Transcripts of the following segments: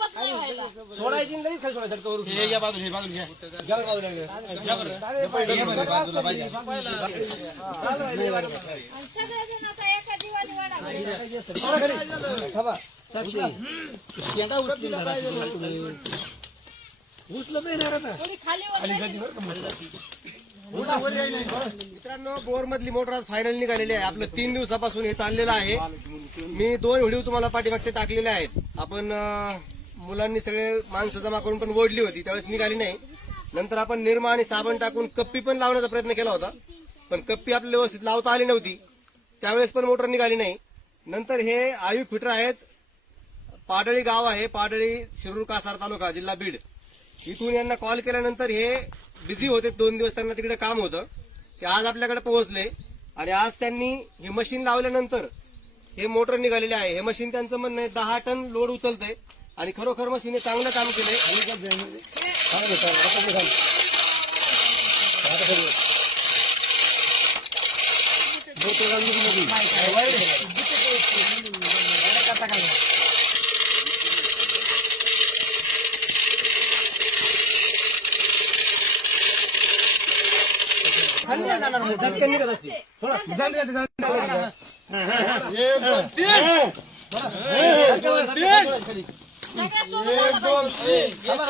सोडायची नाही खाली सोडायचं वरून. हे या बाजूला हे बाजूला घ्या घ्या बरं बाजूला घ्या. या बरं. हे हे बरं, बाजूला पाहिजे सोडा खाली. थांबा. शेंडा उचलला पाहिजे ना तुम्ही. उचलत नाही ना आता. थोडी खाली मित्रांनो बोर मधली मोटर आज फायनल निघालेली आहे. आपलं तीन दिवसापासून हे चाललेलं आहे. मी दोन व्हिडिओ तुम्हाला पाठीमागचे टाकलेले आहेत. आपण मुलांनी सगळे माणसं जमा करून पण ओढली होती त्यावेळेस निघाली नाही. नंतर आपण निरमा आणि साबण टाकून कप्पी पण लावण्याचा प्रयत्न केला होता. पण कप्पी आपल्याला व्यवस्थित लावता आली नव्हती. त्यावेळेस पण मोटर निघाली नाही. नंतर हे आयु फिटर आहेत. पाडळी गाव आहे. पाडळी शिरूर कासार तालुका जिल्हा बीड. इथून यांना कॉल केल्यानंतर हे बिझी होते दोन दिवस त्यांना तिकडे काम होतं. ते आज आपल्याकडे पोहोचले आणि आज त्यांनी हे मशीन लावल्यानंतर हे मोटर निघालेले आहे. हे मशीन त्यांचं म्हणणं आहे दहा टन लोड उचलते आणि खरोखर मशीन हे चांगलं काम केलंय झटकन निघत असते थोडा जाऊन द्या, जाऊन द्या, जाऊन द्या. सगळ्या सोबत थांबा, थांबा,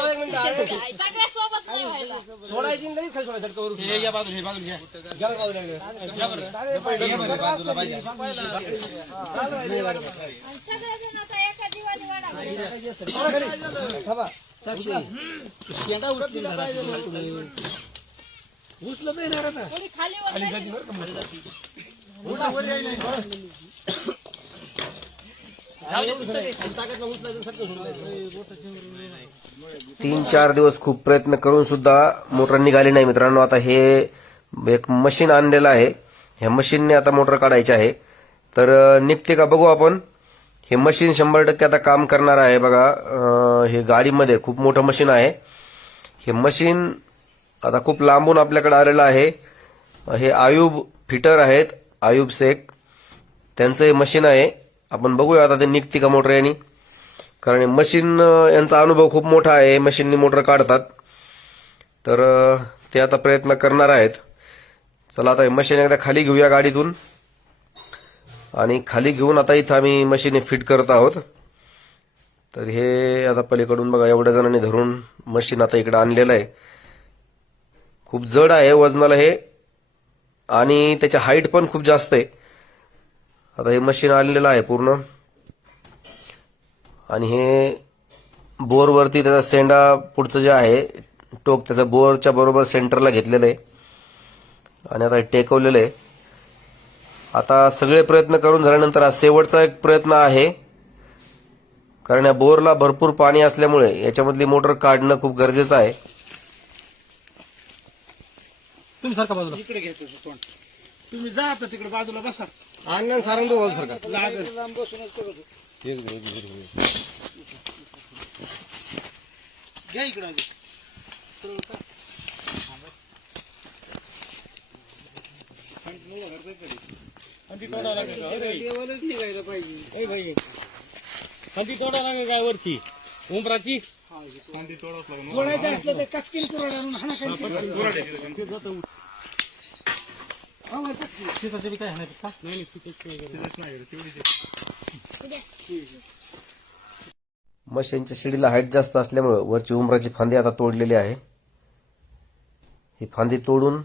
एक मिनिट. अरे, सगळ्या सोबत नाही व्हायला सोडायची नाही लगेच खाली सोडायचं झटका वरून. हे घ्या बाजूला हे बाजूला घ्या घ्या बरं बाजूला घ्या. या बरं. हे पाहिजे, हे बरं, बाजूला पाहिजे आणि सगळेजण आता एका दिवाळी वाडा सोडा खाली. थांबा. शेंडा उचलला पाहिजे ना तुम्ही. उचलत नाही ना आता. खाली उचलायचं सटकन सोडायचं. तीन चार दिवस खूप प्रयत्न करून सुद्धा मोटर निघाली नाही मित्रांनो. आता हे एक मशीन आणलेलं आहे. ह्या मशीनने आता मोटर काढायची आहे. तर निघते का बघू आपण. हे मशीन शंभर टक्के आता काम करणार आहे. बघा हे गाडीमध्ये खूप मोठं मशीन आहे. हे मशीन आता खूप लांबून आपल्याकडे आलेलं आहे. हे आयुब फिटर आहेत. आयुब शेख. त्यांचं हे मशीन आहे. आपण बघूया आता ते निघते का मोटर यांनी. कारण मशीन यांचा अनुभव खूप मोठा आहे. मशीननी मोटर काढतात. तर ते आता प्रयत्न करणार आहेत. चला आता हे मशीन एकदा खाली घेऊया गाडीतून. आणि खाली घेऊन आता इथं आम्ही मशीन फिट करत आहोत. तर हे आता पलीकडून बघा एवढ्या जणांनी धरून मशीन आता इकडे आणलेलं आहे. खूप जड आहे वजनाला हे. आणि त्याच्या हाईट पण खूप जास्त आहे. आता हे मशीन आणलेलं आहे पूर्ण. आणि हे बोरवरती त्याचा सेंडा पुढचं जे आहे टोक त्याचा बोरच्या बरोबर सेंटरला घेतलेलं आहे. आणि आता हे टेकवलेलं आहे. आता सगळे प्रयत्न करून झाल्यानंतर हा शेवटचा एक प्रयत्न आहे. कारण या बोरला भरपूर पाणी असल्यामुळे याच्यामधली मोटर काढणं खूप गरजेचं आहे. तुम्ही सारखा बाजूला. इकडे घ्या तुझं तोंड. तुम्ही जा आता तिकडे बाजूला बसा. अण्णा सारंग बाजू सारखा. लागेल घ्या इकडे आधी. सरळ का? तोडा लागेल का? ए भाई. खाली तोडा लागेल काय वरची? उमराची तोडायचं असलं तर कचकीन आणून खाली. हा, बी काय हाणायचं का? नाही, नाही, तिथंच शिडीला हाईट जास्त असल्यामुळं वरची उमराची फांदी आता तोडलेली आहे ही फांदी तोडून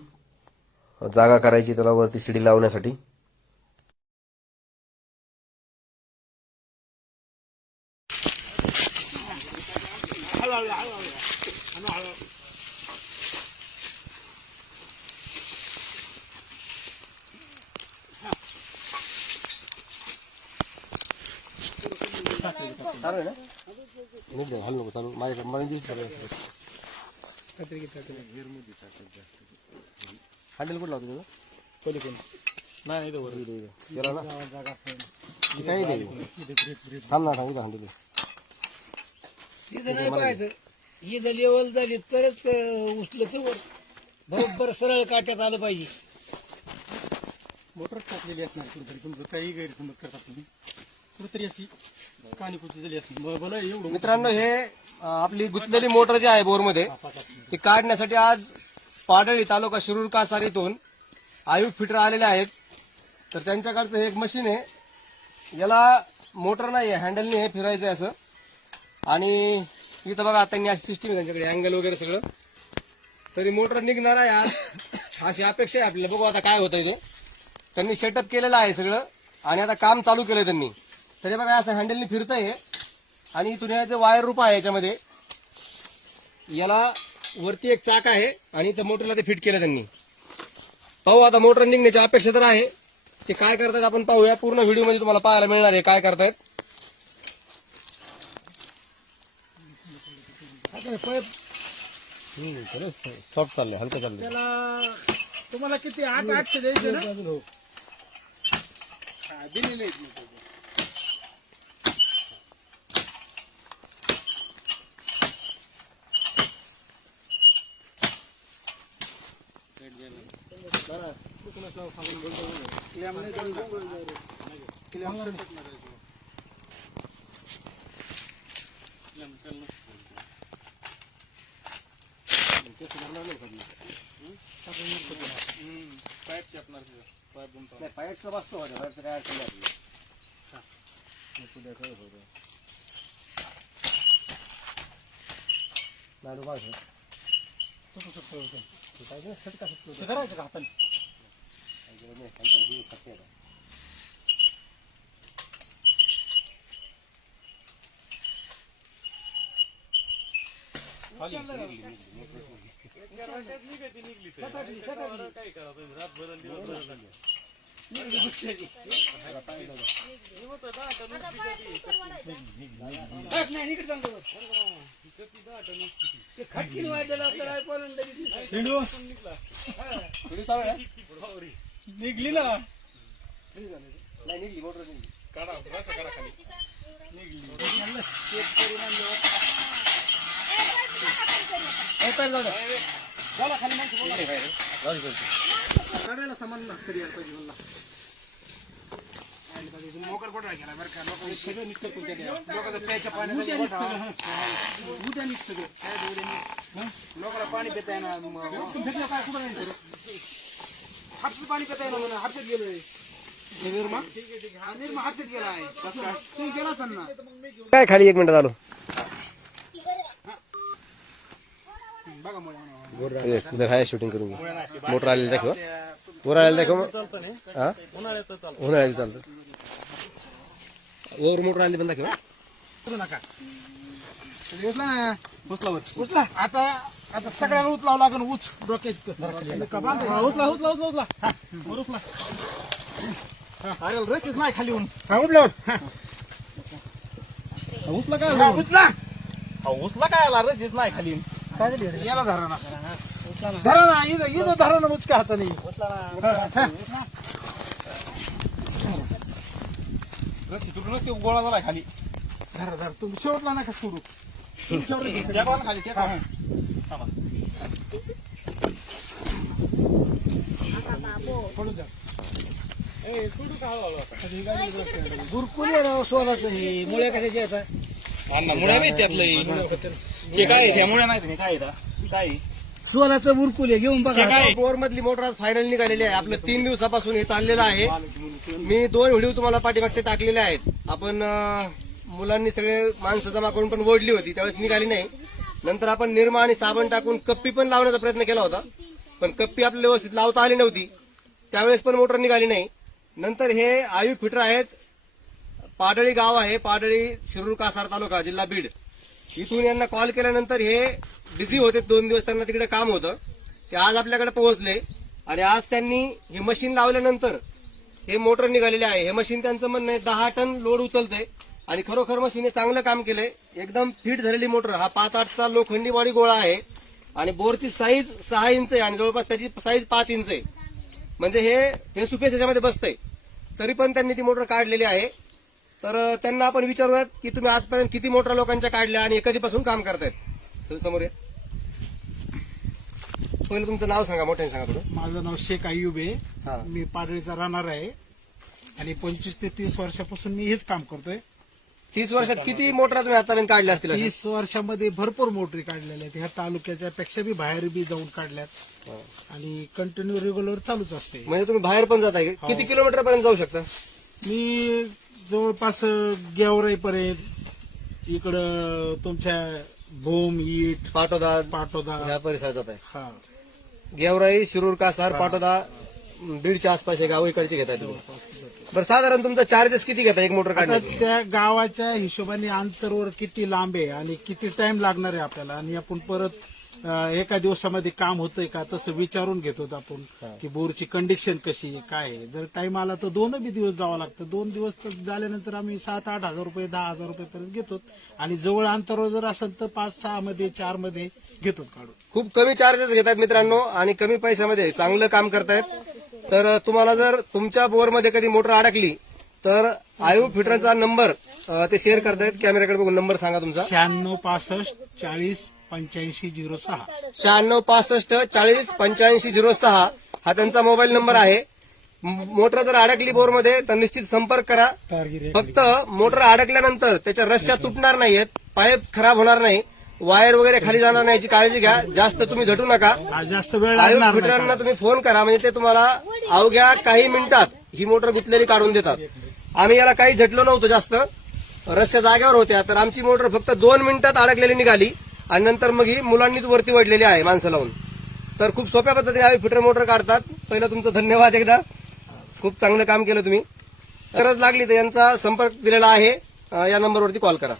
जागा करायची त्याला वरती शिडी लावण्यासाठी चालू आहे ना? नको चालू. माझ्या मला दिसत हँडल कुठला होता तुझं? पलीकडून नाही इथं वर. गेला ना. मी काही दे थांब ना थांब इथं हँडल तिथं नाही पाहायचं. ही जर लेवल झाली तरच उचलं तर वर. बरोबर सरळ काट्यात आलं पाहिजे. मोटर टाकलेली असणार कुठेतरी तुमचं काही गैरसमज करतात तुम्ही. कुठेतरी अशी कानीकुची झाली असणार मला एवढं मित्रांनो हे अं, आपली गुंतलेली मोटर जी आहे बोरमध्ये ती काढण्यासाठी आज पाडळी तालुका शिरूर कासार इथून आयु फिटर आलेले आहेत. तर त्यांच्याकडचं हे एक मशीन आहे. याला मोटर नाही आहे हँडलने हे फिरायचं आहे असं. आणि इथं बघा आता त्यांनी अशी सिस्टीम आहे त्यांच्याकडे अँगल वगैरे सगळं. तरी मोटर निघणार आहे आज. अशी अपेक्षा आहे आपल्याला. बघू आता काय होतंय ते. त्यांनी सेटअप केलेलं आहे सगळं. आणि आता काम चालू केलंय त्यांनी. तरी बघा असं हँडलने फिरतंय हे. आणि इथून याचं वायर रूप आहे याच्यामध्ये याला वरती एक चाक आहे आणि इथं मोटरला ते फिट केलं त्यांनी. पाहू आता मोटर निघण्याची अपेक्षा तर आहे. ते काय करतायत आपण पाहूया. पूर्ण व्हिडिओमध्ये तुम्हाला पाहायला मिळणार आहे काय करतायत. सॉफ्ट चाललंय हलकं चाललंय. त्याला तुम्हाला किती आठ आठशे द्यायचे ना? हा, दिलेले आहेत मी त्याचे. क्लॅम नाही चालू आहे. क्लॅम नाही टाकणार आहे तो. नाही, पायाचं बसतो होतं, बाहेरचं काय अडचण आपली. लाडू. ते काय करायचं का हाताने खटकीन वाढलेलं आपल्याला ऐकवलं ना लगेच. थोडी चालू आहे? निघली ना. नाही निघली मोटर निघली. ए, पहिले जाऊ द्या. सगळ्याला समान नसतं यायला पाहिजे मला मोकर कोटा गेला बरं का लोक सगळं निघतं तुमच्या त्या. लोकांचं प्यायच्या. उद्या निघतं. काय उद्या? लोकांना पाणी पिता येणार भेटलं काय कुठं नाही पाणी पिता येणार हापशात गेलोय. निर्मा? निर्मा हापशात गेला आहे. कसं काय? तुम्ही गेला असाल ना? काय खाली एक मिनिट आलो बघा मुळे हाय शूटिंग करून घे. मोटर आलेली दाखव. वर आलेलं दाखव मग. हा? उन्हाळ्यात चालतं. वर मोटर आली पण दाखव. नका. उचला ना? उचला आता आता सगळ्यांना उचलावं लागेल उच डोक्यात उचला उचला उचला उचला. हा, वर उचला. हा, अरे रशीच नाही खाली होऊन उचला उचला काय उचला. उचला काय आला रशीच नाही खाली काय झाली याला धरा ना. धरा ना इथं इथं धरा ना मुचका हाताने. रस्सी तुटूनच ते गोळा झाला खाली. धरा धरा. तुम्ही शेवटला नका सोडू. तुमच्यावर. खाली गुरकुल आहे हे मुळ्या कशाची मुळ्या त्यातलं काय त्या मुळ्या माहिती नाही काय आहे काय सोलाचं बुरकुल आहे घेऊन बघा बोर मधली मोटर आज फायनल निघालेली आहे. आपलं तीन दिवसापासून हे चाललेलं आहे. मी दोन व्हिडिओ तुम्हाला पाठीमागचे टाकलेले आहेत. आपण मुलांनी सगळे माणसं जमा करून पण ओढली होती त्यावेळेस निघाली नाही. नंतर आपण निरमा आणि साबण टाकून कप्पी पण लावण्याचा प्रयत्न केला होता. पण कप्पी आपल्याला व्यवस्थित लावता आली नव्हती. त्यावेळेस पण मोटर निघाली नाही. नंतर हे आयु फिटर आहेत. पाडळी गाव आहे. पाडळी शिरूर कासार तालुका जिल्हा बीड. इथून यांना कॉल केल्यानंतर हे बिझी होते. दोन दिवस त्यांना तिकडे काम होतं. ते आज आपल्याकडे पोहोचले. आणि आज त्यांनी हे मशीन लावल्यानंतर हे मोटर निघालेले आहे. हे मशीन त्यांचं म्हणणं आहे दहा टन लोड उचलतंय. आणि खरोखर मशीन चांगलं काम केलंय. एकदम फिट झालेली मोटर. हा पाच आठचा लोखंडी बॉडी गोळा आहे. आणि बोरची साईज सहा इंच आहे आणि जवळपास त्याची साईज पाच इंच आहे. म्हणजे हे हे सुपेस याच्यामध्ये बसतंय. तरी पण त्यांनी ती मोटर काढलेली आहे. तर त्यांना आपण विचारूयात की तुम्ही आजपर्यंत किती मोटर लोकांच्या काढल्या आणि कधीपासून काम करतायत? समोर ये. पहिलं तुमचं नाव सांगा मोठ्याने सांगा थोडं. माझं नाव शेख आहे हा. मी पाडळीचा राहणार आहे. आणि पंचवीस ते तीस वर्षापासून मी हेच काम करतोय. तीस वर्षात किती मोटर तुम्ही आतापर्यंत काढल्या असतील अशा? तीस वर्षामध्ये भरपूर मोटरी काढलेल्या आहेत. ह्या तालुक्याच्या पेक्षा बी बाहेर बी जाऊन काढल्यात. आणि कंटिन्यू रेग्युलर चालूच असते. म्हणजे तुम्ही बाहेर पण जाताय. किती किलोमीटर पर्यंत जाऊ शकता? मी जवळपास गेवराई पर्यंत इकडं तुमच्या भूम ईट पाटोदा पाटोदा. या परिसरात जात आहे हा. गेवराई शिरूर कासार पाटोदा बीडच्या आसपास हे गाव इकडचे घेताय तुम्ही बरं साधारण तुमचा चार्जेस किती घेता एक मोटर आता काढण्याचे? त्या गावाच्या हिशोबाने अंतरवर किती लांब आहे आणि किती टाइम लागणार आहे आपल्याला? आणि आपण परत अं, एका दिवसामध्ये काम होतंय का? तसं विचारून घेतो आपण की बोरची कंडिशन कशी आहे काय आहे. जर टाइम आला तर दोन बी दिवस जावं लागतं. दोन दिवस तर झाल्यानंतर आम्ही सात आठ हजार रुपये दहा हजार रुपये पर्यंत घेतो. आणि जवळ अंतरावर जर असेल तर पाच सहा मध्ये चारमध्ये घेतो काढून. खूप कमी चार्जेस घेतात मित्रांनो आणि कमी पैशामध्ये चांगलं काम करतायत. तर तुम्हाला जर तुमच्या बोरमध्ये कधी मोटर अडकली तर आयु फिटरचा नंबर ते शेअर करतायत कॅमेऱ्याकडे बघून. नंबर सांगा तुमचा. शहाण्णव पासष्ट चाळीस पंच्याऐंशी झिरो सहा. शहाण्णव पासष्ट चाळीस पंच्याऐंशी झिरो सहा हा त्यांचा मोबाईल नंबर आहे. मोटर जर अडकली बोरमध्ये तर निश्चित संपर्क करा. फक्त मोटर अडकल्यानंतर त्याच्या रस्त्या तुटणार नाहीयेत पाईप खराब होणार नाही. वायर वगैरे खाली जाणार नाही याची काळजी घ्या. जास्त तुम्ही झटू नका. जास्त वेळ लागणार नाही. तुम्ही फोन करा म्हणजे ते तुम्हाला अवघ्या काही मिनिटात ही मोटर गुतलेली काढून देतात. आम्ही याला काही झटलो नव्हतो जास्त. रस्त्या जागेवर होत्या तर आमची मोटर फक्त दोन मिनिटात अडकलेली निघाली आणि नंतर मग ही मुलांनीच वरती वडलेली आहे माणसं लावून. तर खूप सोप्या पद्धतीने आम्ही फिटर मोटर काढतात. पहिलं तुमचं धन्यवाद एकदा. खूप चांगलं काम केलं तुम्ही. गरज लागली तर यांचा संपर्क दिलेला आहे. अं, या नंबरवरती कॉल करा.